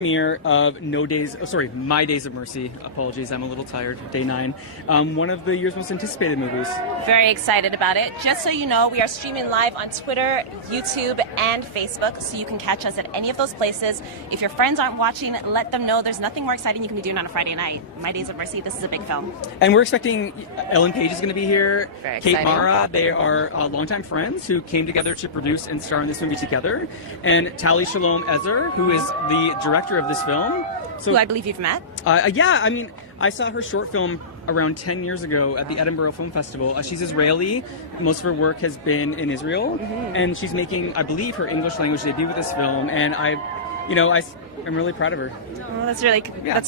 Premiere of My Days of Mercy. Apologies, I'm a little tired. Day 9. One of the year's most anticipated movies. Very excited about it. Just so you know, we are streaming live on Twitter, YouTube, and Facebook, so you can catch us at any of those places. If your friends aren't watching, let them know there's nothing more exciting you can be doing on a Friday night. My Days of Mercy, this is a big film. And we're expecting Ellen Page is going to be here. Very Kate exciting. Mara, they are longtime friends who came together to produce and star in this movie together. And Shalom-Ezer, who is the director of this film. Who I believe you've met? Yeah, I mean, I saw her short film around 10 years ago at the Edinburgh Film Festival. She's Israeli. Most of her work has been in Israel. And she's making, I believe, her English language debut with this film. And I'm really proud of her. Oh, that's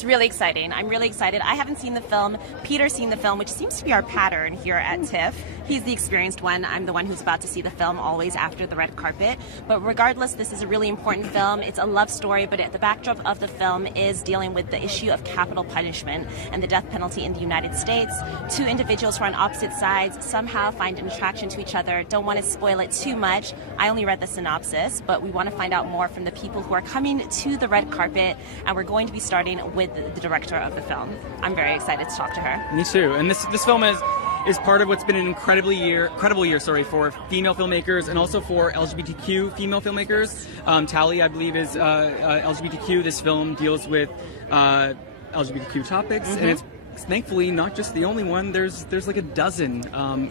really exciting. I'm really excited. I haven't seen the film. Peter's seen the film, which seems to be our pattern here at TIFF. He's the experienced one. I'm the one who's about to see the film always after the red carpet. But regardless, this is a really important film. It's a love story, but the backdrop of the film is dealing with the issue of capital punishment and the death penalty in the United States. Two individuals who are on opposite sides somehow find an attraction to each other. Don't want to spoil it too much. I only read the synopsis, but we want to find out more from the people who are coming to the red carpet, and we're going to be starting with the director of the film. I'm very excited to talk to her. Me too. And this film is part of what's been an incredible year for female filmmakers and also for LGBTQ female filmmakers. Tally, I believe, is LGBTQ. This film deals with LGBTQ topics, and it's thankfully not just the only one. There's like a dozen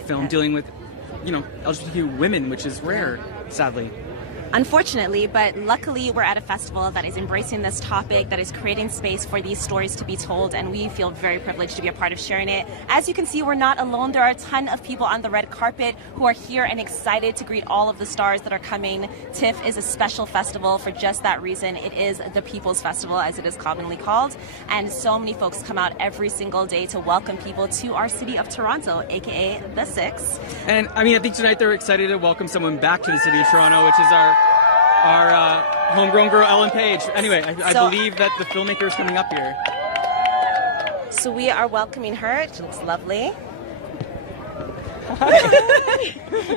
film dealing with LGBTQ women, which is rare, sadly. Unfortunately, but luckily we're at a festival that is embracing this topic, that is creating space for these stories to be told, and we feel very privileged to be a part of sharing it. As you can see, we're not alone. There are a ton of people on the red carpet who are here and excited to greet all of the stars that are coming. TIFF is a special festival for just that reason. It is the People's Festival, as it is commonly called, and so many folks come out every single day to welcome people to our city of Toronto, aka the Six. And I mean, I think tonight they're excited to welcome someone back to the city of Toronto, which is our homegrown girl, Ellen Page. Anyway, I believe that the filmmaker is coming up here. So we are welcoming her. She looks lovely. Hi.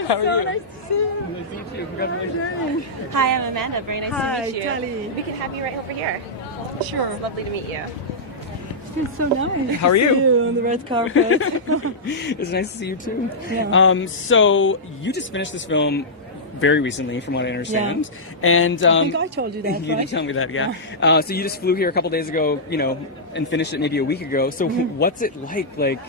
How are you? Nice to see you. Nice to meet you. Congratulations. Hi, I'm Amanda. Very nice to meet you. Tally. We can have you right over here. Sure. It's lovely to meet you. It's been so nice. How are you? To see you on the red carpet. It's nice to see you too. Yeah. So you just finished this film very recently, from what I understand. Yeah. And I think I told you that, you right? did tell me that, yeah. So you just flew here a couple days ago, and finished it maybe a week ago. So what's it like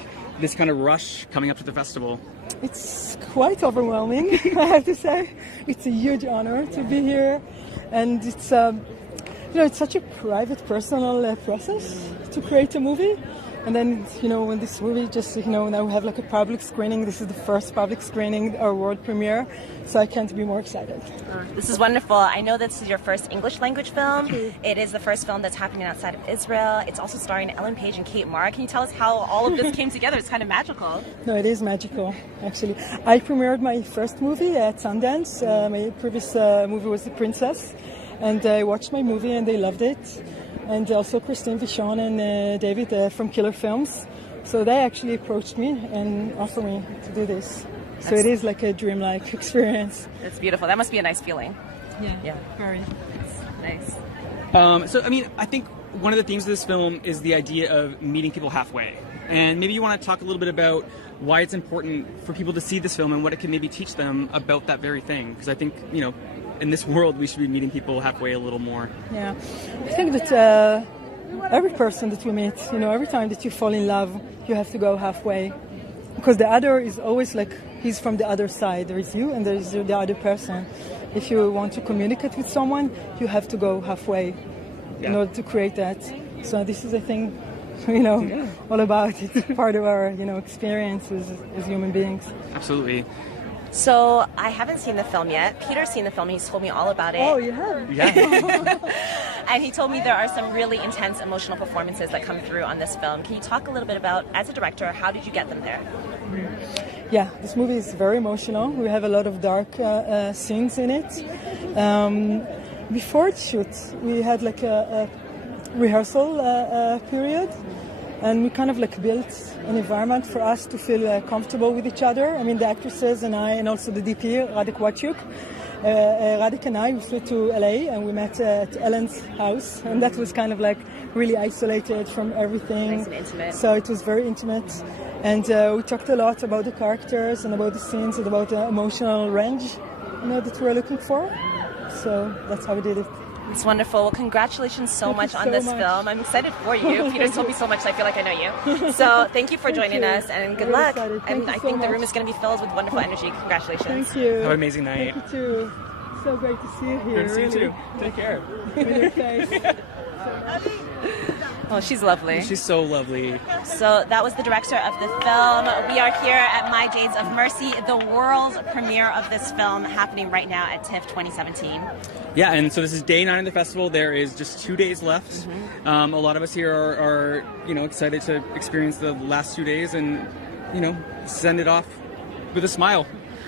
this kind of rush coming up to the festival? It's quite overwhelming, I have to say. It's a huge honor to be here, and it's it's such a private, personal process to create a movie. And then, when this movie just, now we have like a public screening. This is the first public screening, our world premiere. So I can't be more excited. This is wonderful. I know this is your first English language film. It is the first film that's happening outside of Israel. It's also starring Ellen Page and Kate Mara. Can you tell us how all of this came together? It's kind of magical. No, it is magical, actually. I premiered my first movie at Sundance. My previous movie was The Princess. And I watched my movie and they loved it. And also Christine Vachon and David from Killer Films. So they actually approached me and offered me to do this. So it is like a dreamlike experience. It's beautiful. That must be a nice feeling. Yeah. Very. Nice. So, I mean, I think one of the themes of this film is the idea of meeting people halfway. And maybe you want to talk a little bit about why it's important for people to see this film and what it can maybe teach them about that very thing. Because I think, in this world, we should be meeting people halfway a little more. Yeah. I think that every person that we meet, every time that you fall in love, you have to go halfway. Because the other is always like, he's from the other side. There is you and there is the other person. If you want to communicate with someone, you have to go halfway in order to create that. So this is, I think, all about it. It's part of our, experience as human beings. Absolutely. So I haven't seen the film yet. Peter's seen the film. He's told me all about it. Oh, you have? Yeah. And he told me there are some really intense emotional performances that come through on this film. Can you talk a little bit about, as a director, how did you get them there? Yeah, this movie is very emotional. We have a lot of dark scenes in it. Before the shoot, we had like a rehearsal period. And we kind of like built an environment for us to feel comfortable with each other. I mean, the actresses and I, and also the DP, Radek Wachuk. Radik and I, we flew to LA and we met at Ellen's house, and that was kind of like really isolated from everything. Nice and intimate. So it was very intimate, and we talked a lot about the characters and about the scenes and about the emotional range, that we're looking for. So that's how we did it. It's wonderful. Well, congratulations so Thank much you on so this much. film. I'm excited for you. Peter's told me so much, I feel like I know you. So thank you for joining you. us, and good Very luck. excited. Thank And you I so think the room much. is going to be filled with wonderful energy. Congratulations. Thank you. Have an amazing night. Thank you too. So great to see you here. Good to see you really. too. Take care. With your face. Oh, she's lovely. She's so lovely. So that was the director of the film. We are here at My Jades of Mercy, the world premiere of this film happening right now at TIFF 2017. Yeah, and so this is day 9 of the festival. There is just 2 days left. A lot of us here are excited to experience the last 2 days and, send it off with a smile.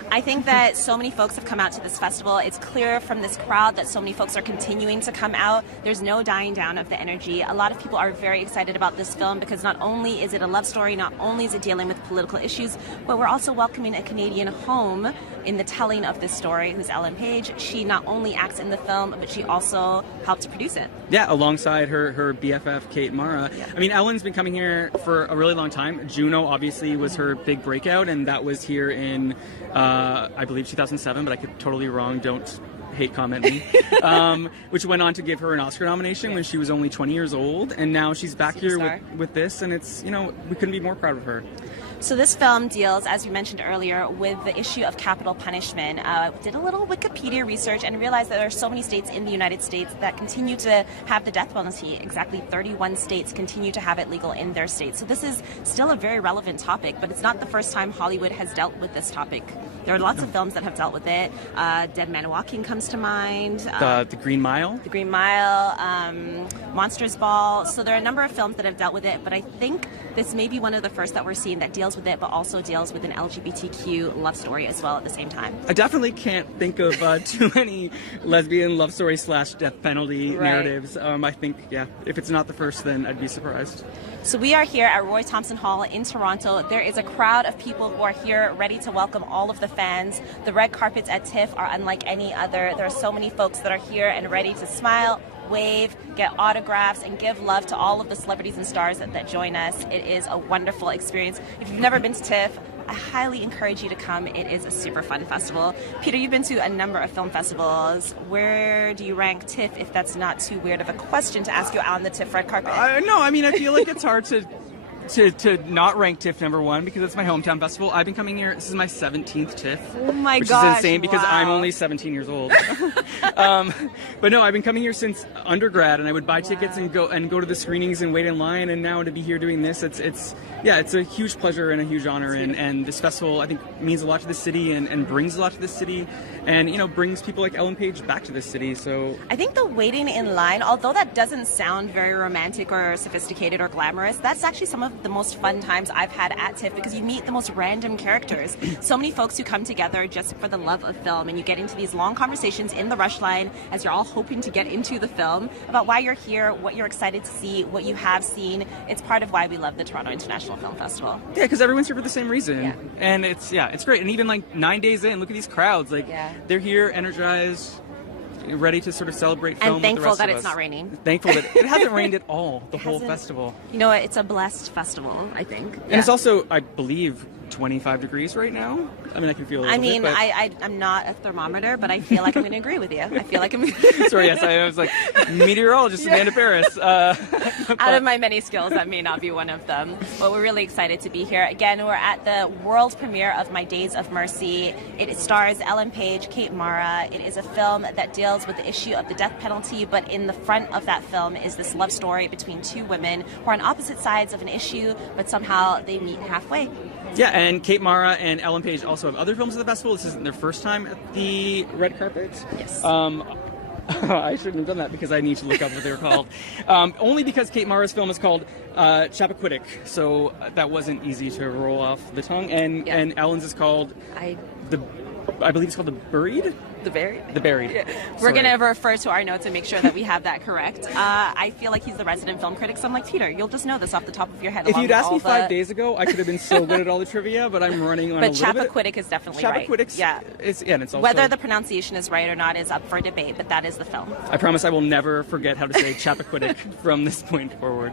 I think that so many folks have come out to this festival. It's clear from this crowd that so many folks are continuing to come out. There's no dying down of the energy. A lot of people are very excited about this film because not only is it a love story, not only is it dealing with political issues, but we're also welcoming a Canadian home in the telling of this story, who's Ellen Page. She not only acts in the film, but she also helped to produce it. Yeah, alongside her BFF, Kate Mara. Yeah. I mean, Ellen's been coming here for a really long time. Juno, obviously, was her big breakout, and that was here in, I believe, 2007, but I could totally be wrong. Don't hate comment me. Which went on to give her an Oscar nomination when she was only 20 years old, and now she's back here with this, and it's, we couldn't be more proud of her. So this film deals, as we mentioned earlier, with the issue of capital punishment. Did a little Wikipedia research and realized that there are so many states in the United States that continue to have the death penalty. Exactly 31 states continue to have it legal in their states. So this is still a very relevant topic, but it's not the first time Hollywood has dealt with this topic. There are lots of films that have dealt with it. Dead Man Walking comes to mind. The Green Mile. The Green Mile, Monsters Ball. So there are a number of films that have dealt with it, but I think this may be one of the first that we're seeing that deals with it, but also deals with an LGBTQ love story as well at the same time. I definitely can't think of too many lesbian love story / death penalty narratives. I think, if it's not the first, then I'd be surprised. So we are here at Roy Thompson Hall in Toronto. There is a crowd of people who are here ready to welcome all of the fans. The red carpets at TIFF are unlike any other. There are so many folks that are here and ready to smile, wave, get autographs, and give love to all of the celebrities and stars that join us. It is a wonderful experience. If you've never been to TIFF, I highly encourage you to come. It is a super fun festival. Peter, you've been to a number of film festivals. Where do you rank TIFF, if that's not too weird of a question to ask you on the TIFF red carpet? No, I mean, I feel like it's hard to not rank TIFF #1 because it's my hometown festival. I've been coming here. This is my 17th TIFF. Oh my which gosh, is insane because wow. I'm only 17 years old. But no, I've been coming here since undergrad, and I would buy tickets and go to the screenings and wait in line. And now to be here doing this, it's a huge pleasure and a huge honor. And this festival, I think, means a lot to the city and brings a lot to the city, and brings people like Ellen Page back to this city. So I think the waiting in line, although that doesn't sound very romantic or sophisticated or glamorous, that's actually some of the most fun times I've had at TIFF because you meet the most random characters. So many folks who come together just for the love of film, and you get into these long conversations in the rush line as you're all hoping to get into the film about why you're here, what you're excited to see, what you have seen. It's part of why we love the Toronto International Film Festival. yeah, because everyone's here for the same reason, Yeah. and it's great. And even like 9 days in, look at these crowds. They're here, energized, ready to sort of celebrate film And thankful with the rest that of it's us. not raining. Thankful that it hasn't rained at all the whole hasn't. festival. You know what? It's a blessed festival, I think. And it's also, I believe, 25 degrees right now. I mean, I can feel a little bit, but... I'm not a thermometer, but I feel like I'm going to agree with you. I feel like I'm... Sorry, yes, I was like, meteorologist Amanda Paris. Out of my many skills, that may not be one of them. But we're really excited to be here. Again, we're at the world premiere of My Days of Mercy. It stars Ellen Page, Kate Mara. It is a film that deals with the issue of the death penalty, but in the front of that film is this love story between two women who are on opposite sides of an issue, but somehow they meet halfway. Yeah, and Kate Mara and Ellen Page also have other films at the festival. This isn't their first time at the red carpet. Yes. I shouldn't have done that because I need to look up what they were called. Only because Kate Mara's film is called Chappaquiddick, so that wasn't easy to roll off the tongue. And Ellen's is called I believe it's called The Buried? The Buried? The Buried. Yeah. We're going to refer to our notes and make sure that we have that correct. I feel like he's the resident film critic, so I'm like, Peter, you'll just know this off the top of your head. If you'd asked me 5 days ago, I could have been so good at all the trivia, but I'm running on a little bit. But Chappaquiddick is definitely right. Chappaquiddick's, yeah. And it's also... Whether the pronunciation is right or not is up for debate, but that is the film. I promise I will never forget how to say Chappaquiddick from this point forward.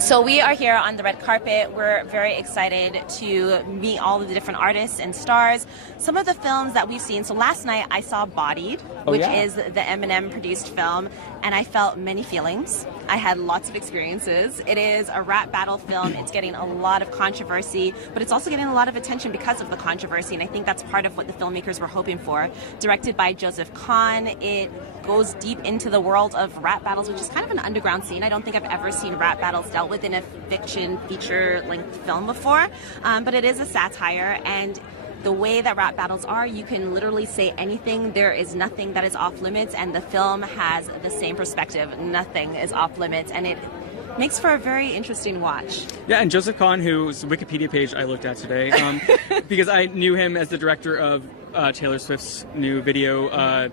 So we are here on the red carpet. We're very excited to meet all of the different artists and stars. Some of the films that we've seen. So last night I saw Bodied, which is the Eminem produced film, and I felt many feelings. I had lots of experiences. It is a rap battle film. It's getting a lot of controversy, but it's also getting a lot of attention because of the controversy, and I think that's part of what the filmmakers were hoping for. Directed by Joseph Kahn, it goes deep into the world of rap battles, which is kind of an underground scene. I don't think I've ever seen rap battles dealt with in a fiction feature-length film before, but it is a satire, and the way that rap battles are, you can literally say anything. There is nothing that is off limits, and the film has the same perspective. Nothing is off limits, and it makes for a very interesting watch. Yeah, and Joseph Kahn, whose Wikipedia page I looked at today, because I knew him as the director of Taylor Swift's new video,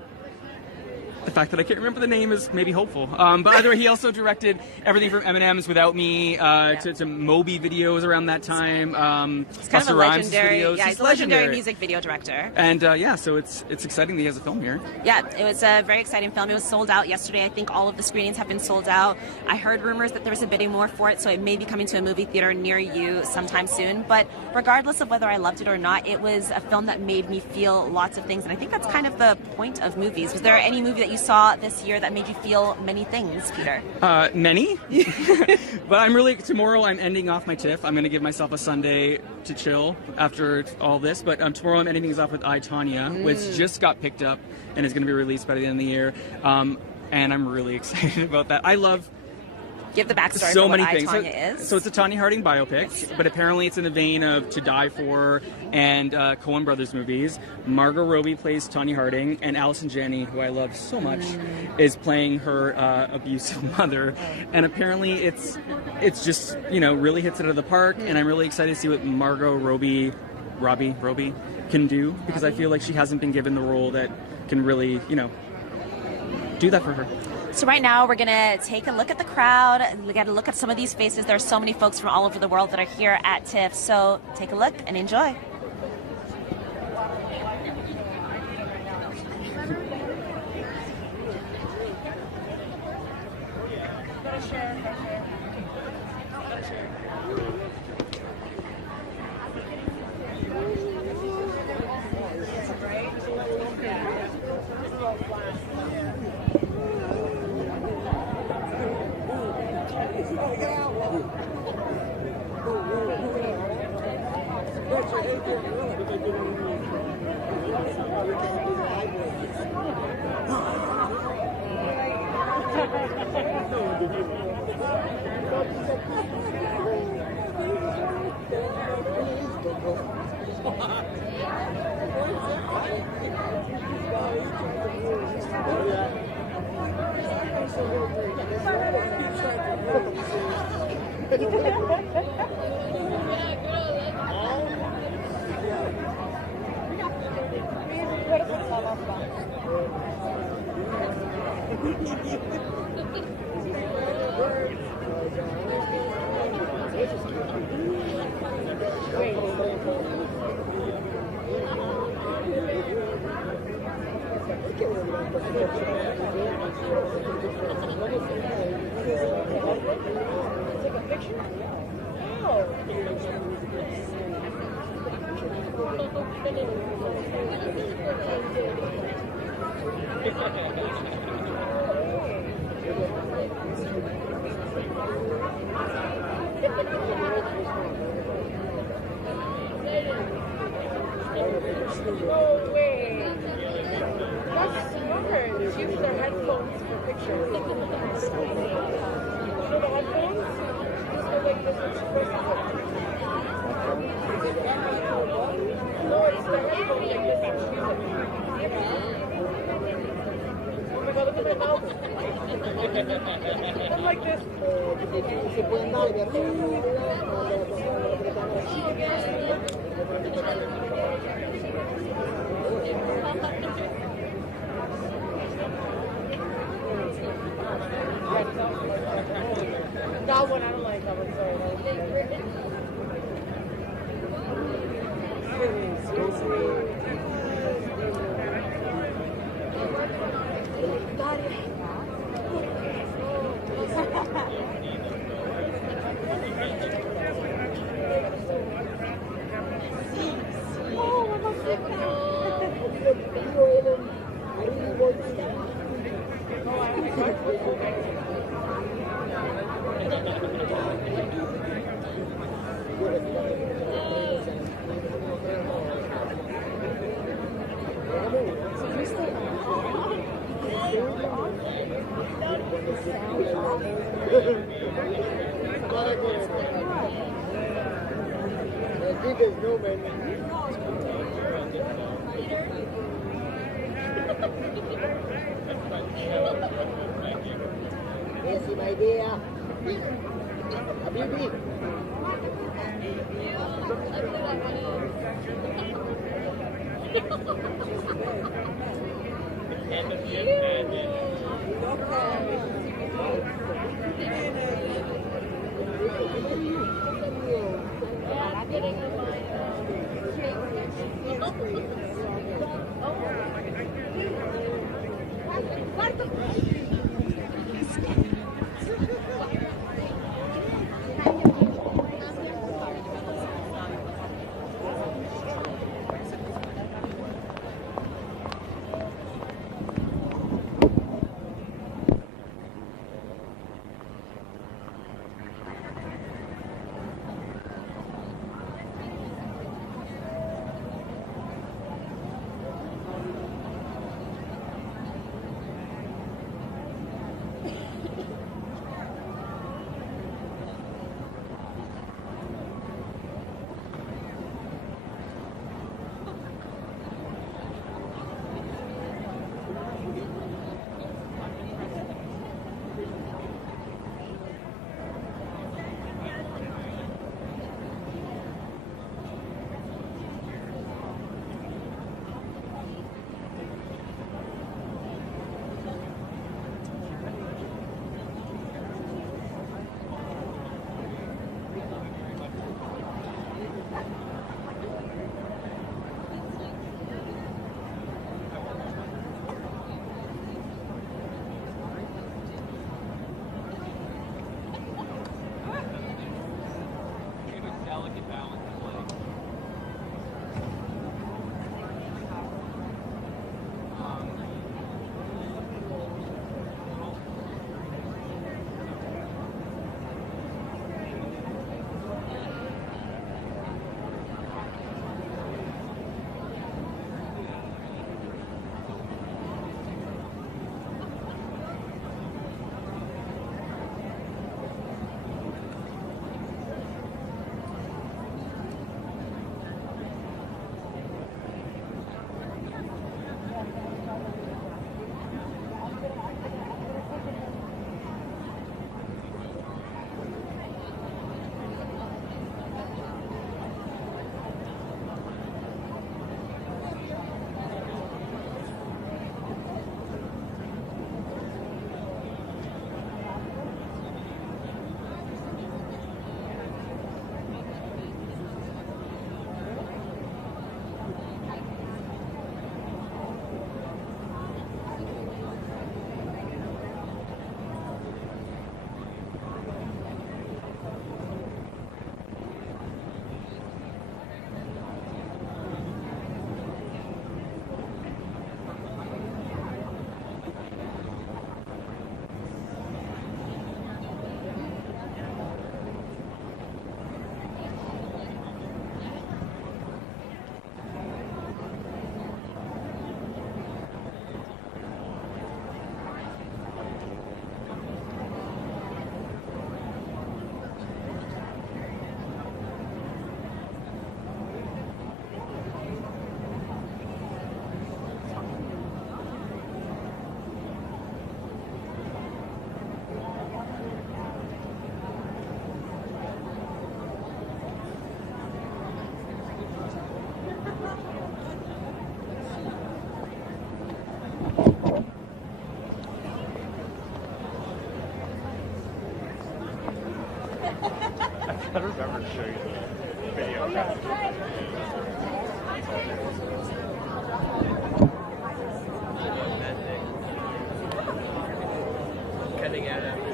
the fact that I can't remember the name is maybe hopeful. But either way, he also directed everything from Eminem's Without Me to Moby videos around that time. He's kind of a legendary, videos. he's a legendary music video director. And so it's exciting that he has a film here. Yeah, it was a very exciting film. It was sold out yesterday. I think all of the screenings have been sold out. I heard rumors that there was a bidding war for it, so it may be coming to a movie theater near you sometime soon. But regardless of whether I loved it or not, it was a film that made me feel lots of things, and I think that's kind of the point of movies. Was there any movie that you saw this year that made you feel many things, Peter? Many. But tomorrow I'm ending off my TIFF. I'm going to give myself a Sunday to chill after all this. But tomorrow I'm ending things off with I, Tonya, which just got picked up and is going to be released by the end of the year. And I'm really excited about that. I love... Give the backstory so for what many I, things. Tonya is. So it's a Tanya Harding biopic, but apparently it's in the vein of To Die For and Coen Brothers movies. Margot Robbie plays Tanya Harding, and Allison Janney, who I love so much, is playing her abusive mother. And apparently it's just, really hits it out of the park, and I'm really excited to see what Margot Robbie can do, because I feel like she hasn't been given the role that can really, do that for her. So right now we're going to take a look at the crowd. We got to look at some of these faces. There are so many folks from all over the world that are here at TIFF. So take a look and enjoy. No way. That's smart. Use their headphones for pictures. You know the headphones? Just go like this and press it. No, it's the headphones like this and choose it. Oh my god, look at my mouth. like this. That one, I don't like that one, sorry. I remember to show you the video. Cutting out after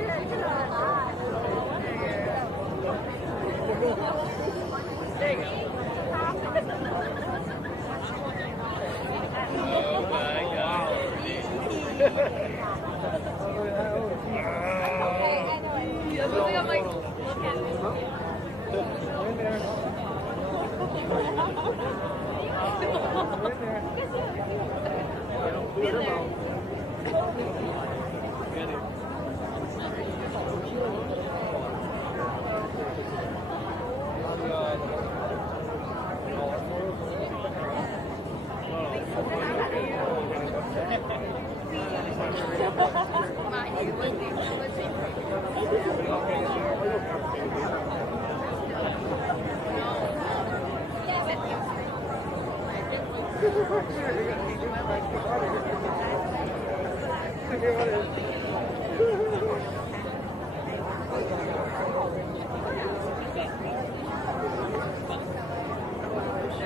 there you go. Oh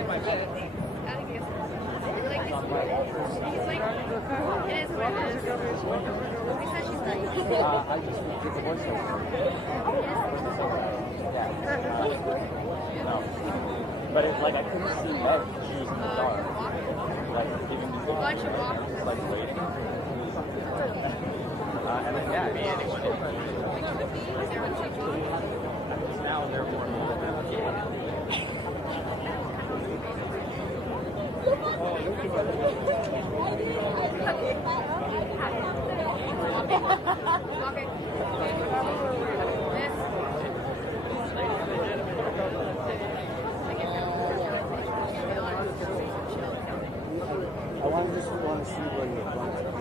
my God. But it's like I couldn't see Meg. She was in the dark. Like giving me like waiting. And then yeah, I mean anyone. Now they're more I just want to see where you're from.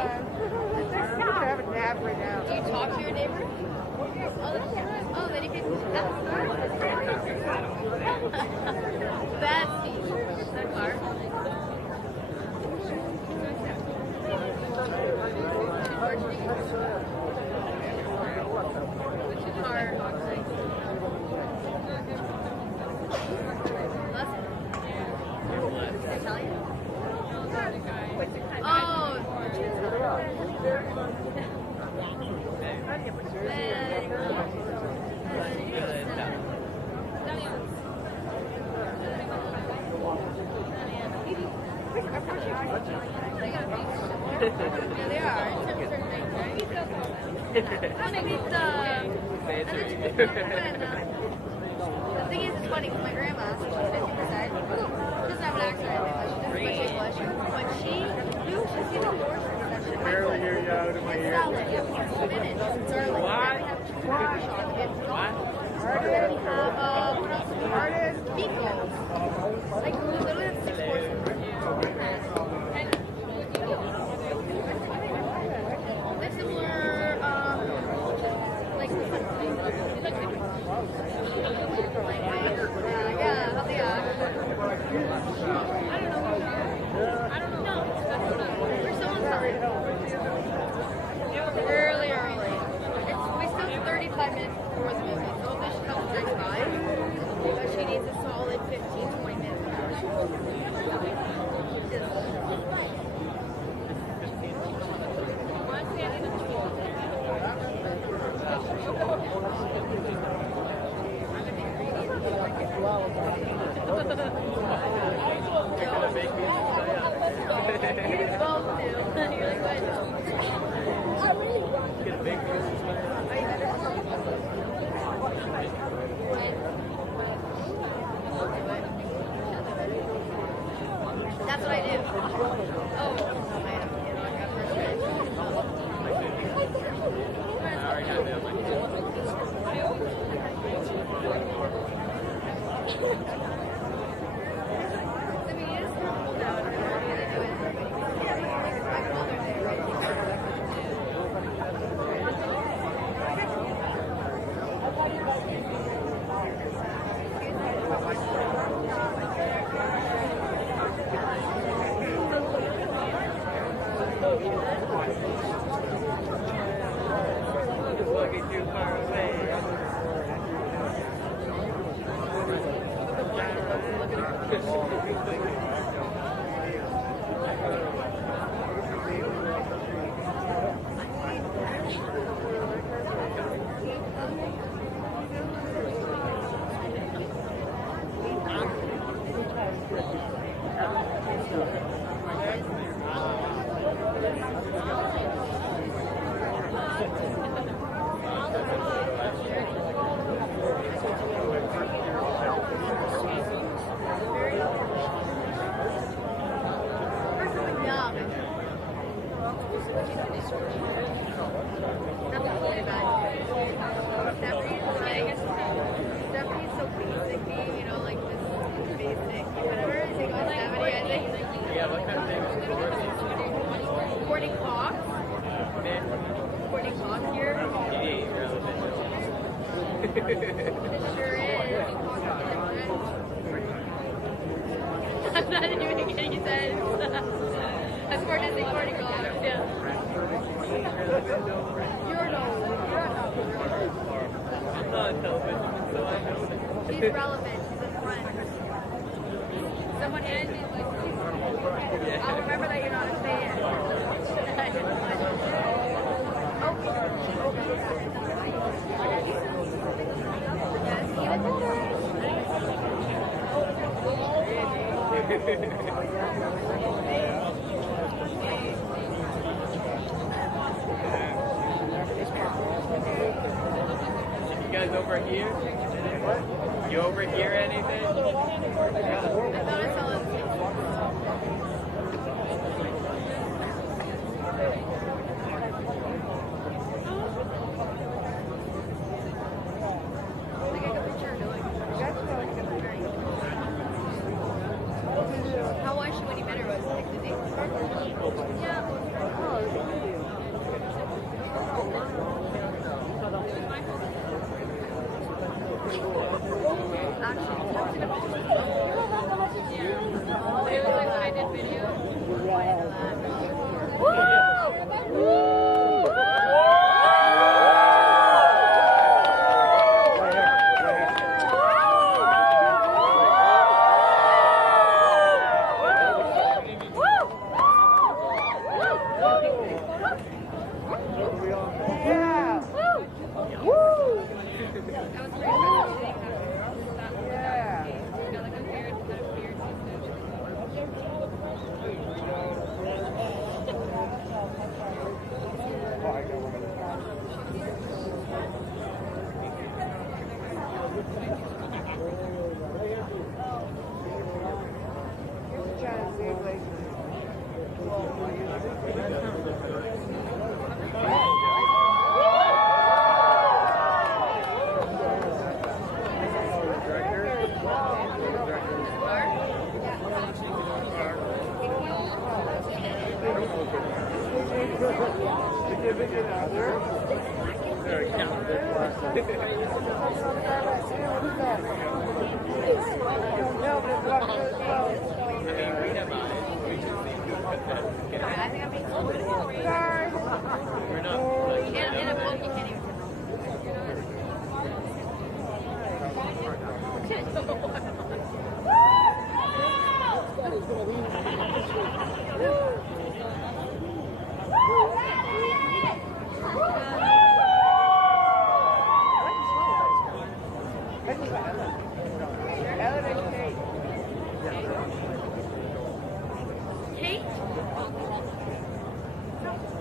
They're having a nap right now. Do you talk to your neighbor? Oh, then you can. That's neat. That car. Yeah, they are. In terms of certain things, right? I mean, the thing is, it's funny because my grandma, she's 50%. She doesn't have an accent or anything, but she doesn't speak English. But she's seen the horse that she barely hear you out of my ear. salad, yeah, spinach, and garlic. What? And then we have meatballs. Like, we literally have 6 courses. They're similar, like, I don't know. We're still on time. Really early. We still have 35 minutes before the movie. So hopefully she comes at 35. But she needs a solid 15-20 minutes. That's what I do. Oh, man. I got I'm not even getting you said. I'm for Disney Party Golf, yeah. You're not. I'm not on television, so I know. She's relevant. She's a friend. Someone handed me like, I'll remember that you're not a You guys over here? What? You over here anything? I thought I saw it. How was she when you met her? Was it like the day? Yeah. Oh. It was like when I did video.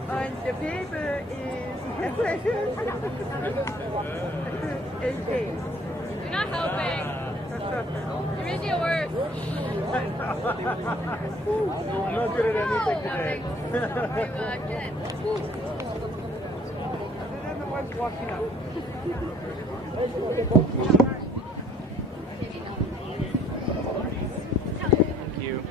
And the paper is You're not helping. You're making it worse. I'm not good at anything today. Good. and the one's walking up. Thank you.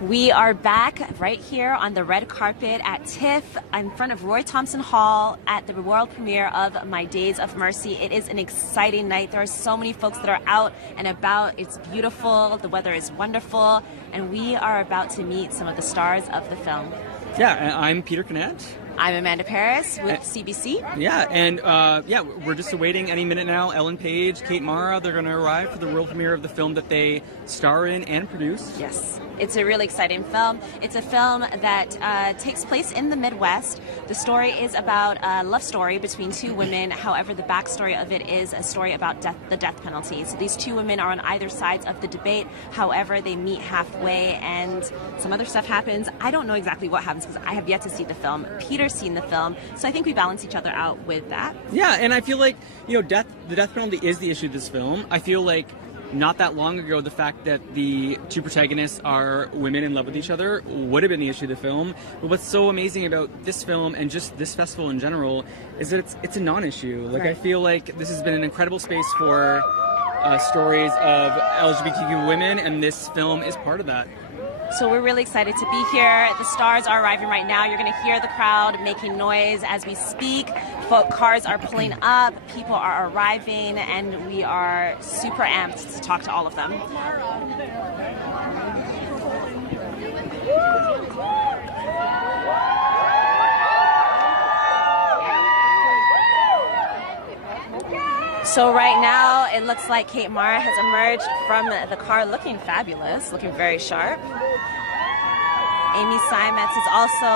We are back right here on the red carpet at TIFF in front of Roy Thompson Hall at the world premiere of My Days of Mercy. It is an exciting night. There are so many folks that are out and about. It's beautiful. The weather is wonderful. And we are about to meet some of the stars of the film. Yeah, I'm Peter Canet. I'm Amanda Paris with CBC. Yeah, and we're just awaiting any minute now. Ellen Page, Kate Mara, they're going to arrive for the world premiere of the film that they star in and produce. Yes, it's a really exciting film. It's a film that takes place in the Midwest. The story is about a love story between two women. However, the backstory of it is a story about the death penalty. So these two women are on either sides of the debate. However, they meet halfway and some other stuff happens. I don't know exactly what happens because I have yet to see the film. Peter's seen the film, so I think we balance each other out with that. Yeah, and I feel like, the death penalty is the issue of this film. I feel like not that long ago, the fact that the two protagonists are women in love with each other would have been the issue of the film. But what's so amazing about this film and just this festival in general is that it's a non-issue. Like, Right. I feel like this has been an incredible space for stories of LGBTQ women, and this film is part of that. So we're really excited to be here. The stars are arriving right now. You're going to hear the crowd making noise as we speak. Cars are pulling up, people are arriving, and we are super amped to talk to all of them. So right now, it looks like Kate Mara has emerged from the car looking fabulous, looking very sharp. Amy Simetz has also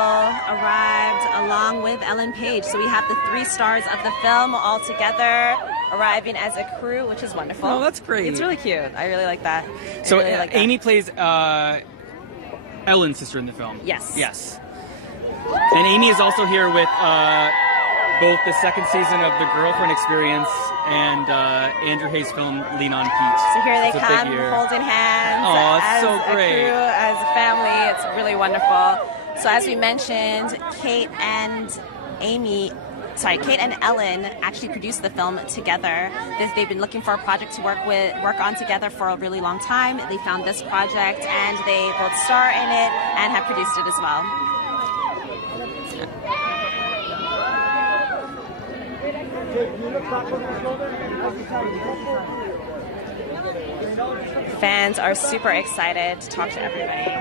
arrived along with Ellen Page. So we have the three stars of the film all together arriving as a crew, which is wonderful. Oh, that's great. It's really cute. I really like that. So really like that. Amy plays Ellen's sister in the film. Yes. Yes. And Amy is also here with both the second season of The Girlfriend Experience and Andrew Hayes' film Lean on Pete. So here they It's a big come, year. holding hands. Oh, it's as so great. a crew, as a family. It's really wonderful. So as we mentioned, Kate and Amy Kate and Ellen actually produced the film together. They've been looking for a project to work on together for a really long time. They found this project, and they both star in it and have produced it as well. Fans are super excited to talk to everybody.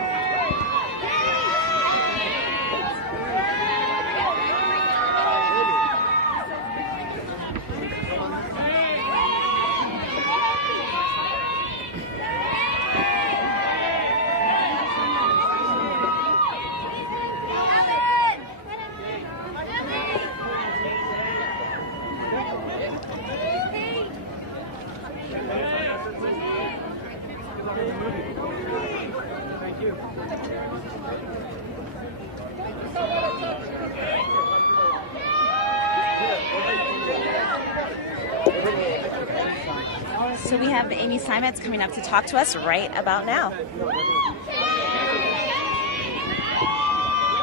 So we have Amy Simons coming up to talk to us right about now.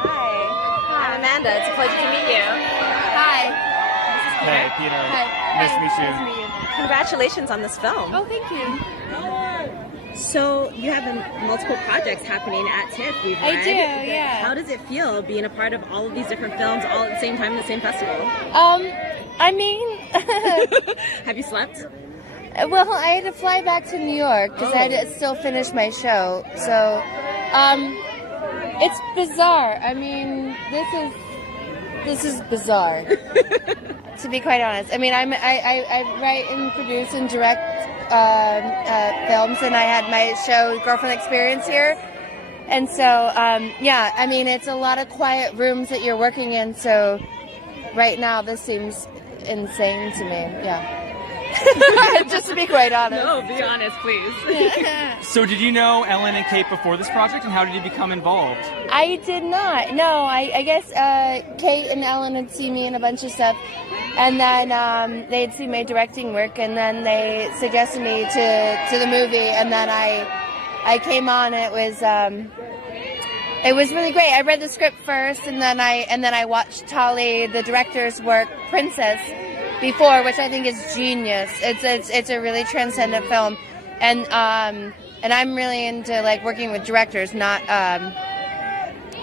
Hi, I'm Amanda. It's a pleasure to meet you. Hi. Hey, Peter. Hi. Nice to meet you. Nice to meet you. Congratulations on this film. Oh, thank you. So you have multiple projects happening at TIFF. We've I read. do, yeah. How does it feel being a part of all of these different films all at the same time in the same festival? I mean, Have you slept? well, I had to fly back to New York because I had to still finish my show. So, it's bizarre. I mean, this is bizarre. To be quite honest, I mean, I write and produce and direct films, and I had my show Girlfriend Experience here, and so yeah, I mean, it's a lot of quiet rooms that you're working in. So, right now, this seems insane to me. Yeah. Just to be quite honest. No, be honest, please. So did you know Ellen and Kate before this project, and how did you become involved? I did not. No, I guess Kate and Ellen had seen me in a bunch of stuff, and then they'd seen my directing work, and then they suggested me to the movie, and then I came on. And it was really great. I read the script first, and then I watched Tali, the director's work, Princess, before, which I think is genius. It's a really transcendent film, and I'm really into like working with directors, not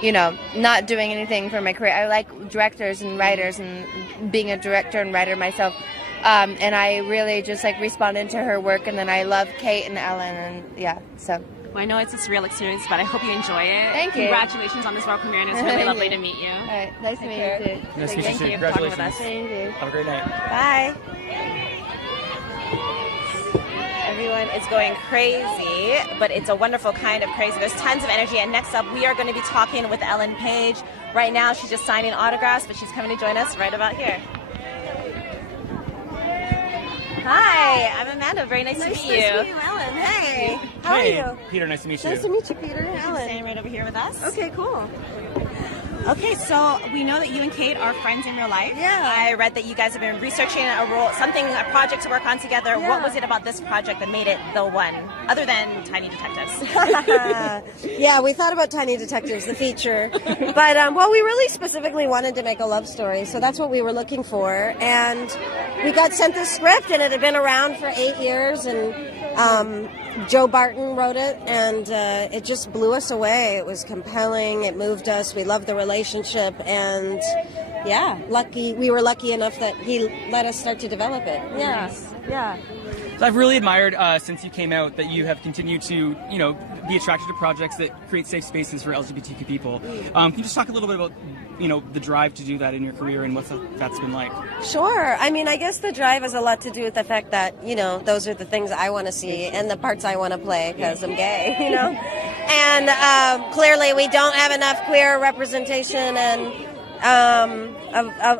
not doing anything for my career. I like directors and writers, and being a director and writer myself. And I really just like responded to her work, and then I love Kate and Ellen, and yeah, so. Well, I know it's a surreal experience, but I hope you enjoy it. Thank you. Congratulations on this world premiere, and it's really lovely to meet you. All right, nice to meet you too. Nice to meet you Thank too. you for talking with Congratulations. us. Thank you. Have a great night. Bye. Everyone is going crazy, but it's a wonderful kind of crazy. There's tons of energy. And next up, we are going to be talking with Ellen Page. Right now, she's just signing autographs, but she's coming to join us right about here. Hi, I'm Amanda. Very nice to meet you. Nice to meet you, Ellen. Hey, how Hey, are you? Peter, nice to meet you. Nice to meet you, Peter. Ellen. Ellen. Standing right over here with us. Okay, cool. Okay, so we know that you and Kate are friends in real life. Yeah. I read that you guys have been researching a project to work on together. Yeah. What was it about this project that made it the one, other than Tiny Detectives? Yeah, we thought about Tiny Detectives, the feature. But, well, we really specifically wanted to make a love story, so that's what we were looking for. And we got sent this script, and it had been around for 8 years, and Joe Barton wrote it, and it just blew us away. It was compelling. It moved us. We loved the relationship, and yeah, we were lucky enough that he let us start to develop it. Yeah, yeah. So I've really admired since you came out that you have continued to, be attracted to projects that create safe spaces for LGBTQ people. Can you just talk a little bit about, the drive to do that in your career and what that's been like? Sure. I mean, I guess the drive has a lot to do with the fact that, those are the things I want to see and the parts I want to play because I'm gay, And clearly we don't have enough queer representation, and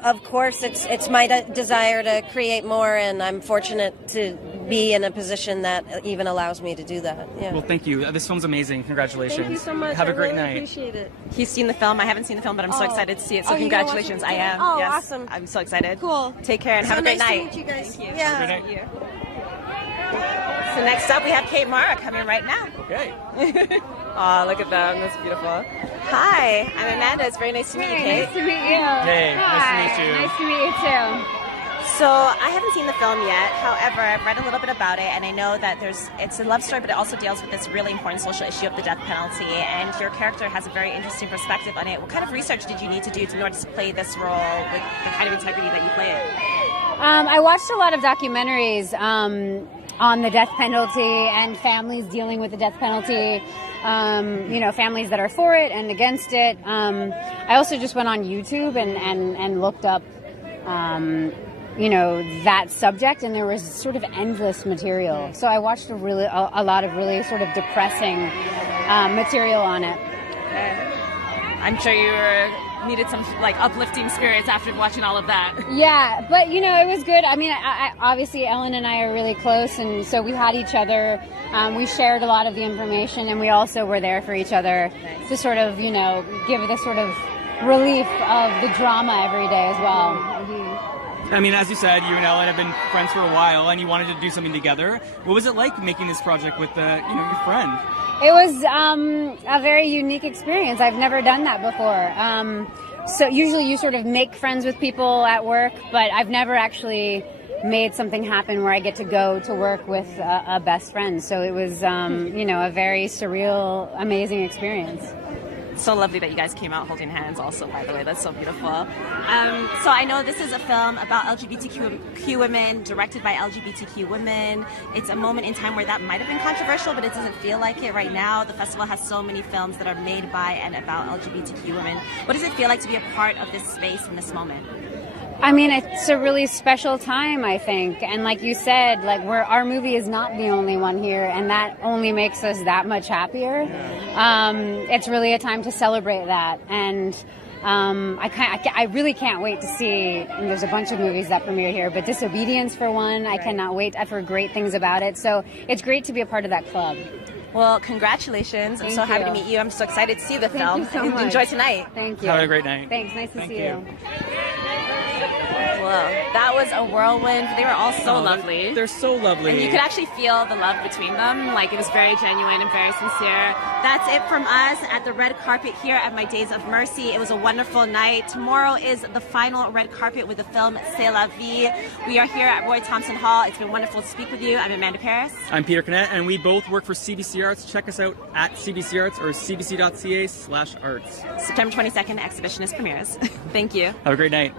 of course it's my desire to create more, and I'm fortunate to be in a position that even allows me to do that. Yeah. Well, thank you. This film's amazing. Congratulations. Thank you so much. Have a great I really night. appreciate it. He's seen the film. I haven't seen the film, but I'm so excited to see it. So Oh, you're gonna watch congratulations. it? I am. Oh, yes. awesome. I'm so excited. Cool. Take care and So have a great nice night. to meet you guys. Thank you. Yeah. Good night. Thank you. So next up, we have Kate Mara coming right now. Okay. Oh, look at them. That's beautiful. Hi, I'm Amanda. It's very nice to meet you, Kate. Nice to meet you. Hey, nice to meet you. Nice to meet you too. So I haven't seen the film yet. However, I've read a little bit about it, and I know that it's a love story, but it also deals with this really important social issue of the death penalty. And your character has a very interesting perspective on it. What kind of research did you need to do in order to play this role with the kind of integrity that you play it? I watched a lot of documentaries on the death penalty and families dealing with the death penalty. Families that are for it and against it. I also just went on YouTube and looked up. That subject, and there was sort of endless material. So I watched a lot of really sort of depressing material on it. I'm sure you needed some like uplifting spirits after watching all of that. Yeah, but it was good. I mean, I obviously Ellen and I are really close, and so we had each other. We shared a lot of the information, and we also were there for each other to sort of, give this sort of relief of the drama every day as well. I mean, as you said, you and Ellen have been friends for a while, and you wanted to do something together. What was it like making this project with, your friend? It was a very unique experience. I've never done that before. So usually you sort of make friends with people at work, but I've never actually made something happen where I get to go to work with a best friend. So it was, a very surreal, amazing experience. So lovely that you guys came out holding hands also, by the way. That's so beautiful. So I know this is a film about LGBTQ women, directed by LGBTQ women. It's a moment in time where that might have been controversial, but it doesn't feel like it right now. The festival has so many films that are made by and about LGBTQ women. What does it feel like to be a part of this space in this moment? I mean, it's a really special time, I think. And like you said, our movie is not the only one here, and that only makes us that much happier. It's really a time to celebrate that. And I really can't wait to see, and there's a bunch of movies that premiere here, but Disobedience for one, I cannot wait. I've heard great things about it. So it's great to be a part of that club. Well, congratulations. I'm so happy to meet you. I'm so excited to see the film. Thank you so much. Enjoy tonight. Thank you. Have a great night. Thanks. Nice to see you. Whoa, that was a whirlwind. They were all so lovely. They're so lovely. And you could actually feel the love between them. Like, it was very genuine and very sincere. That's it from us at the red carpet here at My Days of Mercy. It was a wonderful night. Tomorrow is the final red carpet with the film C'est la vie. We are here at Roy Thompson Hall. It's been wonderful to speak with you. I'm Amanda Paris. I'm Peter Canet, and we both work for CBC Arts. Check us out at CBC Arts or cbc.ca/arts. September 22nd, exhibitionist premieres. Thank you. Have a great night.